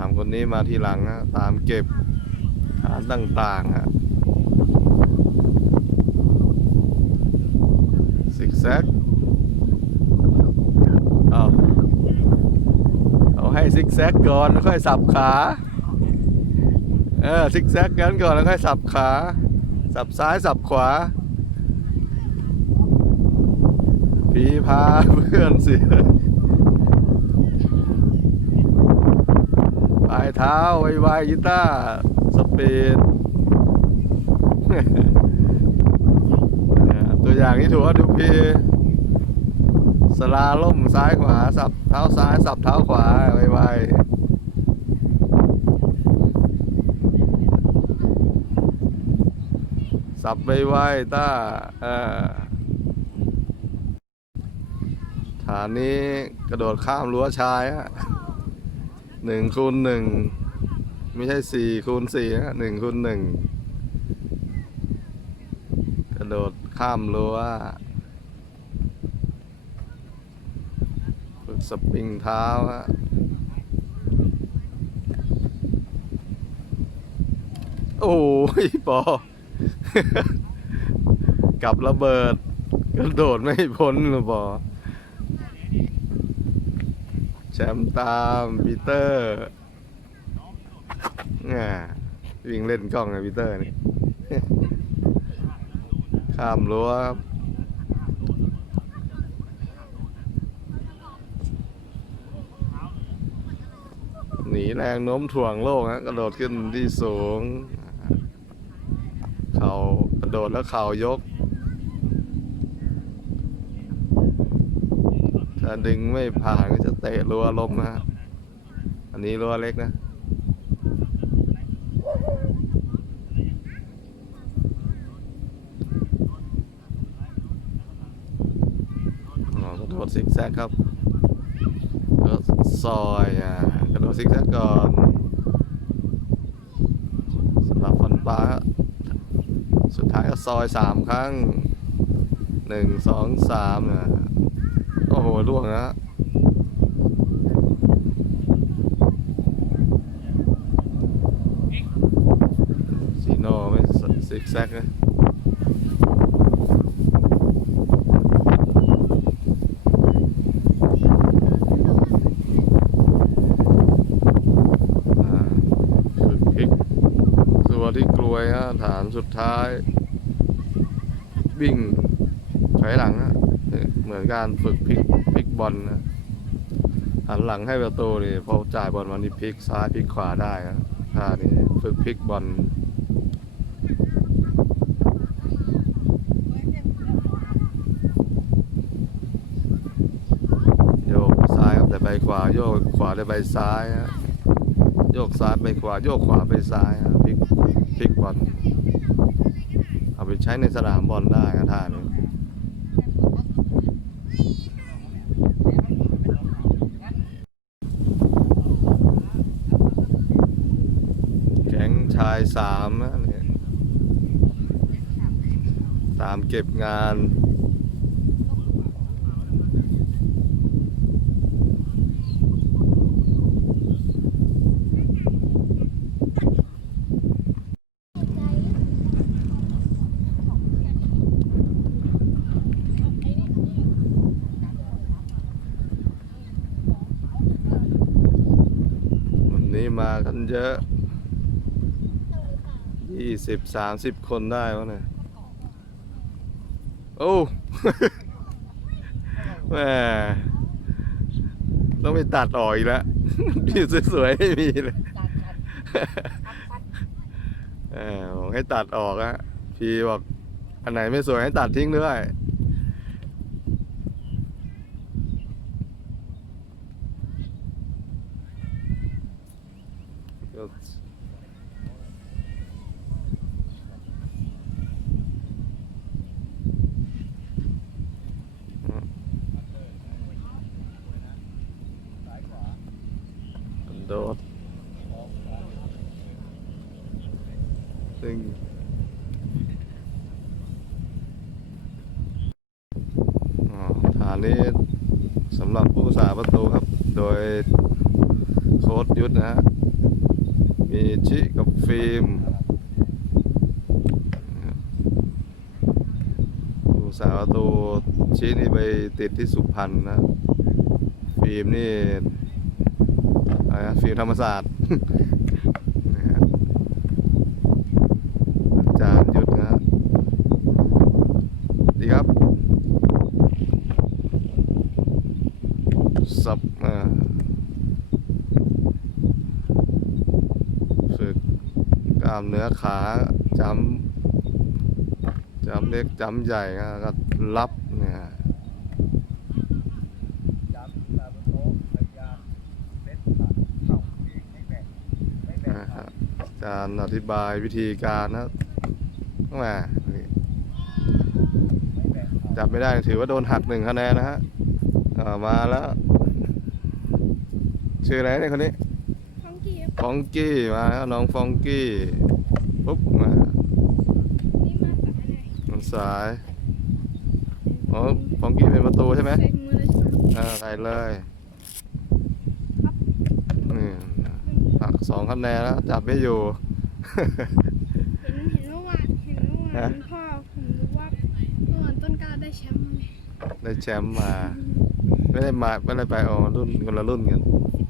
ามคนนี้มาทีหลังฮะตามเก็บฐานต่างๆฮะซิกแซกเอาเอาให้ซิกแซกก่อนแล้วค่อยสับขา เออซิกแซกกันก่อนแล้วค่อยสับขา สับซ้ายสับขวา พีพาเพื่อนสิปลาย เท้าไวไวๆกีตาร์สปีดเนี่ยตัวอย่างที่ถูกว่าดูพีสลาล่มซ้ายขวา สับเท้าซ้าย สับเท้าขวาไวไวสับไวไวๆต้าฐานนี้กระโดดข้ามรั้วชายฮะ หนึ่งคูณหนึ่งไม่ใช่สี่คูณสี่ฮะหนึ่งคูณหนึ่งกระโดดข้ามรั้วฝึกสปริงเท้าฮะโอ้ยปอ กับระเบิดกระโดดไม่พ้นหรือปอ แชมป์ตามปีเตอร์อ่าวิ่งเล่นกล้องนะปีเตอร์นี่ ข้ามรั้วครับหนีแรงโน้มถ่วงโลกฮะกระโดดขึ้นที่สูง เข่ากระโดดแล้วเข่ายก ถ้าดึงไม่ผ่านก็จะเตะรัวลมนะอันนี้รัวเล็กนะอ๋อกระโดดซิกแซกครับกระโดซอยอะกระโดดซิกแซกก่อนสำหรับฟันปลาสุดท้ายก็ซอยสามครั้ง หนึ่งสองสามนะโอ้โหล่วงนะฮะซีโน่ไม่ซิกแซกนะอ่าฝึกพลิกตัวที่กลวยฮะฐานสุดท้าย วิ่ง ถอยหลังฮะเหมือนการฝึกพลิกพลิกบอลนะหันหลังให้ประตูนี่พอจ่ายบอลมานี่พลิกซ้ายพลิกขวาได้ครับท่านี้ฝึกพลิกบอลโยกซ้ายครับแต่ไปขวาโยกขวาแต่ไปซ้ายฮะโยกซ้ายไปขวาโยกขวาไปซ้ายพลิกพลิกบอลเอาไปใช้ในสนามบอลได้ครับท่านี้แก๊งชายสามนะนี่ตามเก็บงานวันนี้มากันเยอะ ยี่สิบสามสิบคนได้วะเนี่ยโอ้ แม่ต้องไปตัดออกอีกแล้วพี่สวยๆไม่มีเลยเออบอกให้ตัดออกอะพี่บอกอันไหนไม่สวยให้ตัดทิ้งด้วยก็โดดซึ่งอ๋อฐานนี้สำหรับผู้สาประตูครับ โดยโค้ดยุทธนะฮะ มีชิกับฟิล์มดูสาวประตูชินี่ไปติดที่สุพรรณนะ ฟิล์มนี่อะไรนะ ฟิล์ธรรมศาสตร์นะฮะอาจารย์ยุทธนะดีครับสับฝึกกล้ามเนื้อขาจำจำเล็กจำใหญ่นะก็รับตาบนโต๊ะพยายามเล็ดตัดเข่าเองไม่แบ่งไม่แบ่ง นะ ขา ฮะอาจารย์อธิบายวิธีการนะแหมนี่ไม่แบ่งขาจับไม่ได้ถือว่าโดนหักหนึ่งคะแนนนะฮะอ่ามาแล้ว ชื่ออะไรเนี่ยคนนี้ฟองกี้ครับฟองกี้มาแล้วน้องฟองกี้ปุ๊บมานี่มาสายไหนมันสายอ๋อฟองกี้เป็นประตูใช่ไหมใส่มือเลยใช่ไหมอ่าใส่เลยนี่หัก สองคะแนนแล้วจับไม่อยู่ เห็นเห็นเมื่อวานเห็นเมื่อวาฮะ นพ่อผมรู้ว่าเมื่อวานต้นกล้าได้แชมป์มาเลยได้แชมป์มา ไม่ได้มาไม่ได้ไปอ๋อรุ่นคนละรุ่นกัน สี